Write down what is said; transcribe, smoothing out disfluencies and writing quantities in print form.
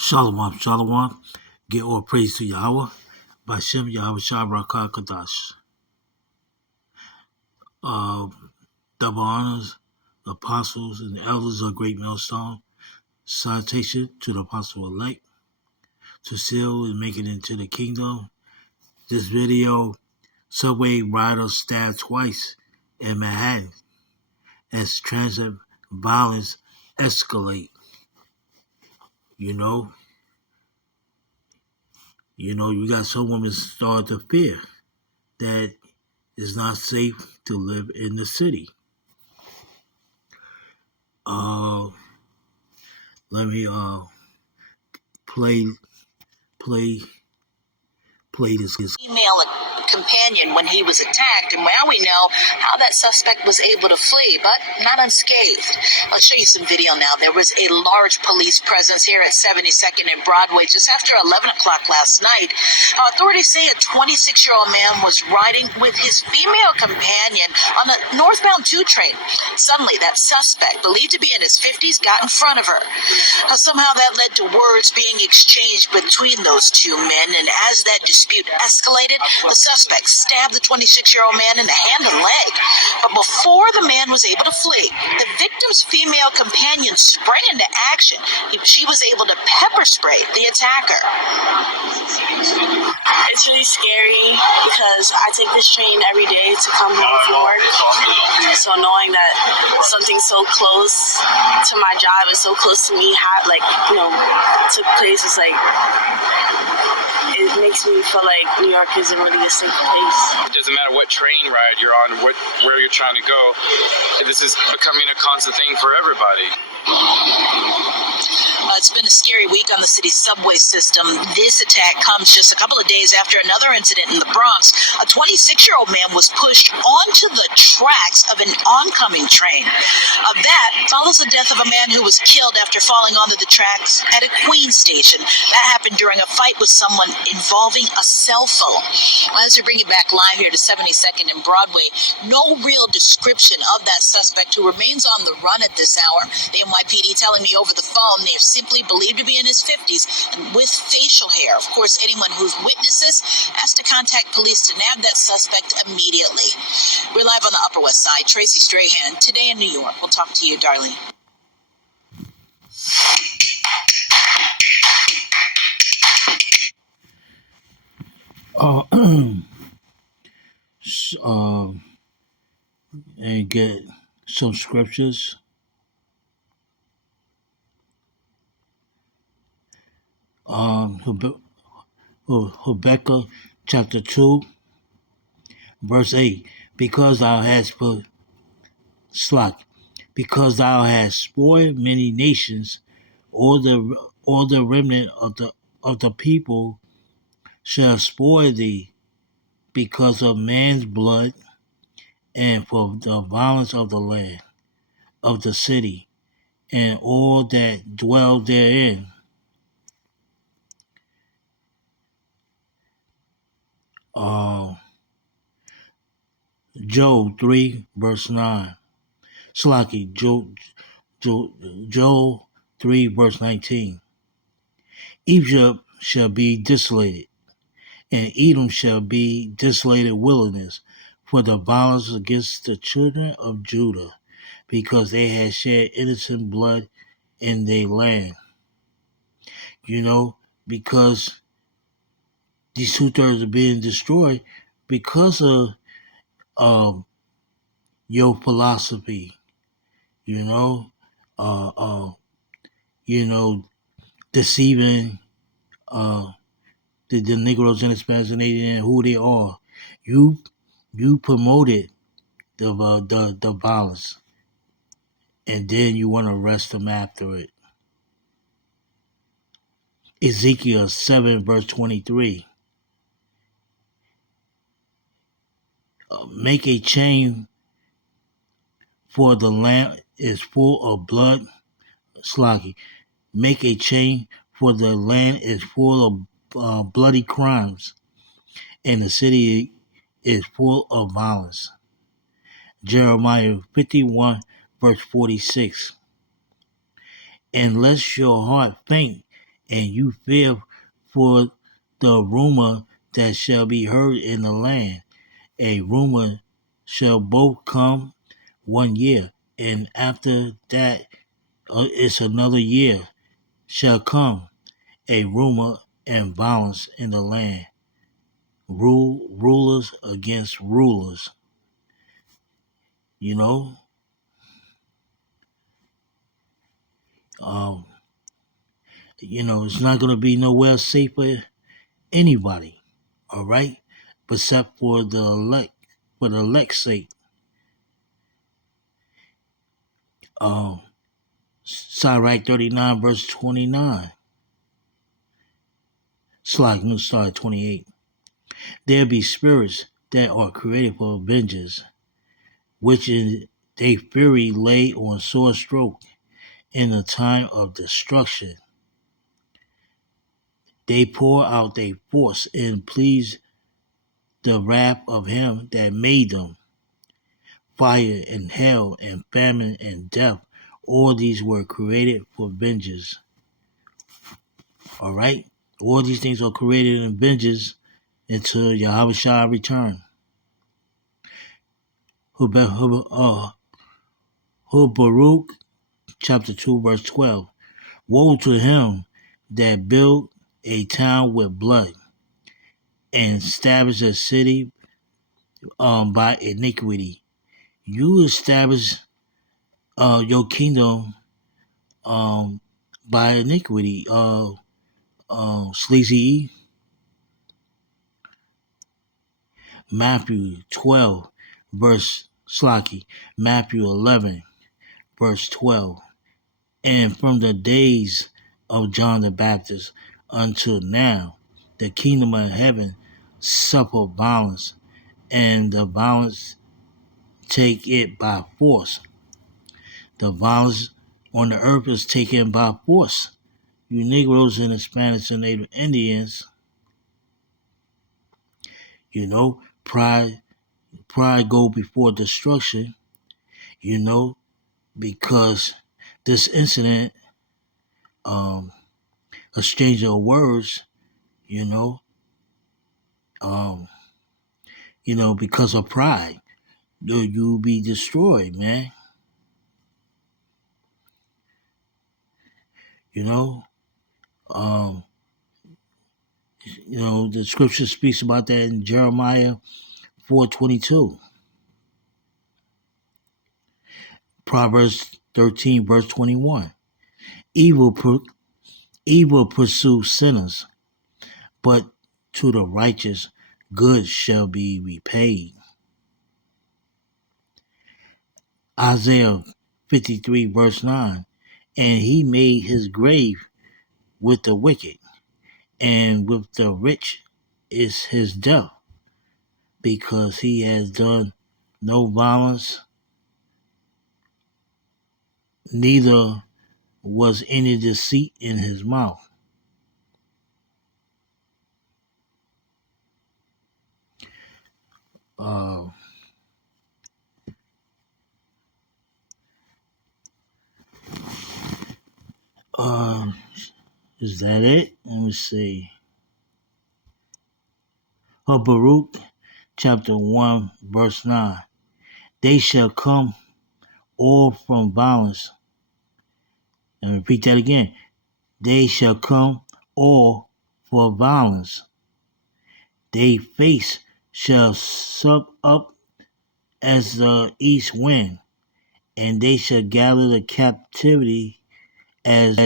Shalom, shalom. Give all praise to Yahweh. Bashem Yahweh Shah Rakah Kadash. Double honors, the apostles and the elders of Great Millstone. Salutation to the apostle elect to seal and make it into the kingdom. This video, subway rider stabbed twice in Manhattan as transit violence escalate. You got some women start to fear that it's not safe to live in the city. Let me play this. Female companion when he was attacked, and now we know how that suspect was able to flee, but not unscathed. Let's show you some video now. There was a large police presence here at 72nd and Broadway just after 11 o'clock last night. Authorities say a 26-year-old man was riding with his female companion on a northbound 2 train. Suddenly, that suspect, believed to be in his 50s, got in front of her. Somehow that led to words being exchanged between those two men, and as that dispute escalated, the suspect stabbed the 26-year-old man in the hand and leg. But before the man was able to flee, the victim's female companion sprang into action. She was able to pepper spray the attacker. It's really scary because I take this train every day to come home from work. So knowing that something so close to my job and so close to me took place, it's like, it makes me feel like New York isn't really a safe place. It doesn't matter what train ride you're on, where you're trying to go. This is becoming a constant thing for everybody. It's been a scary week on the city's subway system. This attack comes just a couple of days after another incident in the Bronx. A 26-year-old man was pushed onto the tracks of an oncoming train. That follows the death of a man who was killed after falling onto the tracks at a Queens station. That happened during a fight with someone involving a cell phone. As we bring it back live here to 72nd and Broadway, no real description of that suspect who remains on the run at this hour. The NYPD telling me over the phone they're simply believed to be in his 50s and with facial hair. Of course, anyone who's witnessed this has to contact police to nab that suspect immediately. We're live on the Upper West Side. Tracy Strahan, today in New York. We'll talk to you, Darlene. And get some scriptures. Habakkuk chapter 2, verse 8. Because thou hast spoiled many nations, all the remnant of the people shall spoil thee, because of man's blood, and for the violence of the land, of the city, and all that dwell therein. Job 3, verse 9. Job 3, verse 19. Egypt shall be desolated, and Edom shall be desolated wilderness, for the violence against the children of Judah, because they had shed innocent blood in their land. Because these 2/3 are being destroyed because of your philosophy, deceiving the Negroes and Hispanics and who they are. You promoted the violence, and then you want to arrest them after it. Ezekiel 7, verse 23. Make a chain, for the land is full of blood. Make a chain, for the land is full of bloody crimes, and the city is full of violence. Jeremiah 51, verse 46. And lest your heart faint and you fear for the rumor that shall be heard in the land. A rumor shall both come 1 year, and after that it's another year shall come, a rumor and violence in the land. Rulers against rulers. You know, um, it's not gonna be nowhere safe for anybody. All right, except for the elect, for the elect's sake. Sirach 39 verse 29. Slack New Star 28. There be spirits that are created for vengeance, which in they fury lay on sore stroke in the time of destruction. They pour out their force and please the wrath of him that made them. Fire and hell and famine and death, all these were created for vengeance. All right? All these things are created in vengeance until Yahweh Shah return. Baruch chapter 2 verse 12. Woe to him that built a town with blood and establish a city by iniquity. You establish your kingdom by iniquity. Sleazy. Matthew 12 verse Slacky. Matthew 11 verse 12. And from the days of John the Baptist until now, the kingdom of heaven suffer violence, and the violence take it by force. The violence on the earth is taken by force. You Negroes and Hispanics and Native Indians, pride go before destruction, because this incident, exchange of words, because of pride, you'll be destroyed, man. The scripture speaks about that in Jeremiah 4:22. Proverbs 13 verse 21. Evil pursue sinners, but to the righteous good shall be repaid. Isaiah 53 verse 9. And he made his grave with the wicked, and with the rich is his death, because he has done no violence, neither was any deceit in his mouth. Is that it? Let me see. Baruch chapter 1 verse 9. They shall come all from violence. And repeat that again. They shall come all for violence. Their face shall sup up as the east wind, and they shall gather the captivity as